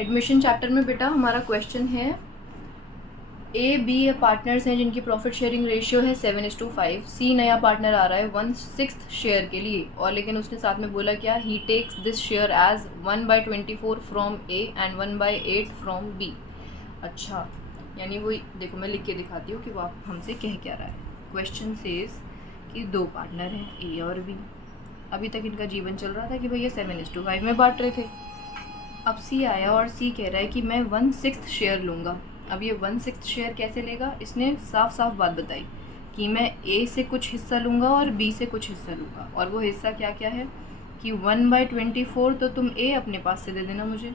Admission chapter में बेटा हमारा क्वेश्चन है ए बी पार्टनर्स हैं जिनकी प्रॉफिट शेयरिंग रेशियो है 7:5। सी नया पार्टनर आ रहा है 1/6 शेयर के लिए, और लेकिन उसने साथ में बोला क्या, he takes this share as 1/24 from A and 1/8 from B. अच्छा, यानी वो देखो मैं लिख के दिखाती हूँ कि वो आप हमसे कह क्या रहा है। क्वेश्चन सेज कि दो पार्टनर हैं ए और बी, अभी तक इनका जीवन चल रहा था कि भैया 7:5 में बांट रहे थे। अब सी आया और सी कह रहा है कि मैं 1/6 शेयर लूँगा। अब ये 1/6 शेयर कैसे लेगा, इसने साफ साफ बात बताई कि मैं ए से कुछ हिस्सा लूँगा और बी से कुछ हिस्सा लूँगा, और वो हिस्सा क्या क्या है कि 1/24 तो तुम ए अपने पास से दे देना मुझे,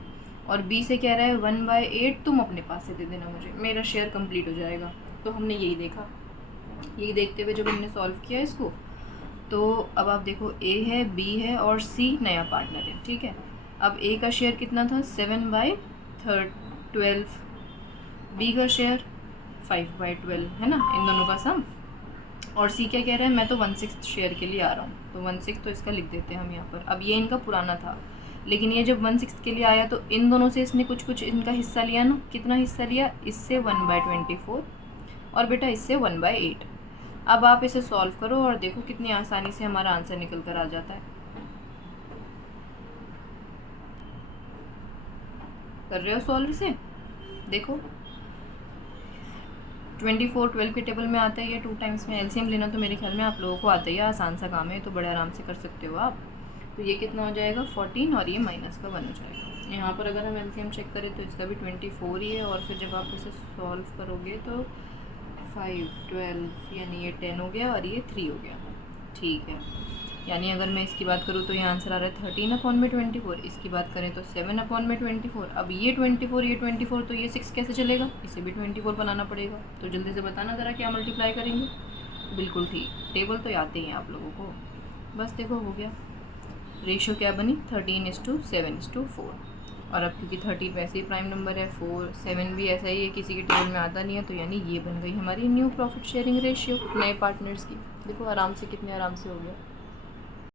और बी से कह रहा है 1/8 तुम अपने पास से दे देना मुझे, मेरा शेयर कंप्लीट हो जाएगा। तो हमने यही देखा, यही देखते हुए जब हमने सॉल्व किया इसको, तो अब आप देखो ए है, बी है और सी नया पार्टनर है, ठीक है। अब ए का शेयर कितना था 7/12, बी का शेयर 5/12 है ना, इन दोनों का सम। और सी क्या कह रहा है, मैं तो 1/6 शेयर के लिए आ रहा हूँ, तो 1/6 तो इसका लिख देते हैं हम यहाँ पर। अब ये इनका पुराना था, लेकिन ये जब 1/6 के लिए आया तो इन दोनों से इसने कुछ कुछ इनका हिस्सा लिया ना। कितना हिस्सा लिया, इससे 1/24 और बेटा इससे 1/8। अब आप इसे सॉल्व करो और देखो कितनी आसानी से हमारा आंसर निकल कर आ जाता है। कर रहे हो सॉल्व इसे, देखो 24 12 के टेबल में आता है ये 2 टाइम्स में। एलसीएम लेना तो मेरे ख्याल में आप लोगों को आता ही है, आसान सा काम है, तो बड़े आराम से कर सकते हो आप। तो ये कितना हो जाएगा 14 और ये माइनस का 1 हो जाएगा। यहाँ पर अगर हम एलसीएम चेक करें तो इसका भी 24 ही है, और फिर जब आप इसे सॉल्व करोगे तो 5 12 यानी ये 10 हो गया और ये 3 हो गया, ठीक है। यानी अगर मैं इसकी बात करूँ तो ये आंसर आ रहा है 13/24, इसकी बात करें तो 7/24। अब ये 24 तो ये 6 कैसे चलेगा, इसे भी 24 बनाना पड़ेगा। तो जल्दी से बताना ज़रा क्या मल्टीप्लाई करेंगे। बिल्कुल ठीक, टेबल तो आते ही हैं आप लोगों को। बस देखो हो गया, रेशियो क्या बनी 13:7:4। और अब क्योंकि 13 वैसे ही प्राइम नंबर है, 4 7 भी ऐसा ही है, किसी के टेबल में आता नहीं है, तो यानी ये बन गई हमारी न्यू प्रॉफिट शेयरिंग रेशियो नए पार्टनर्स की। देखो आराम से, कितने आराम से हो गया।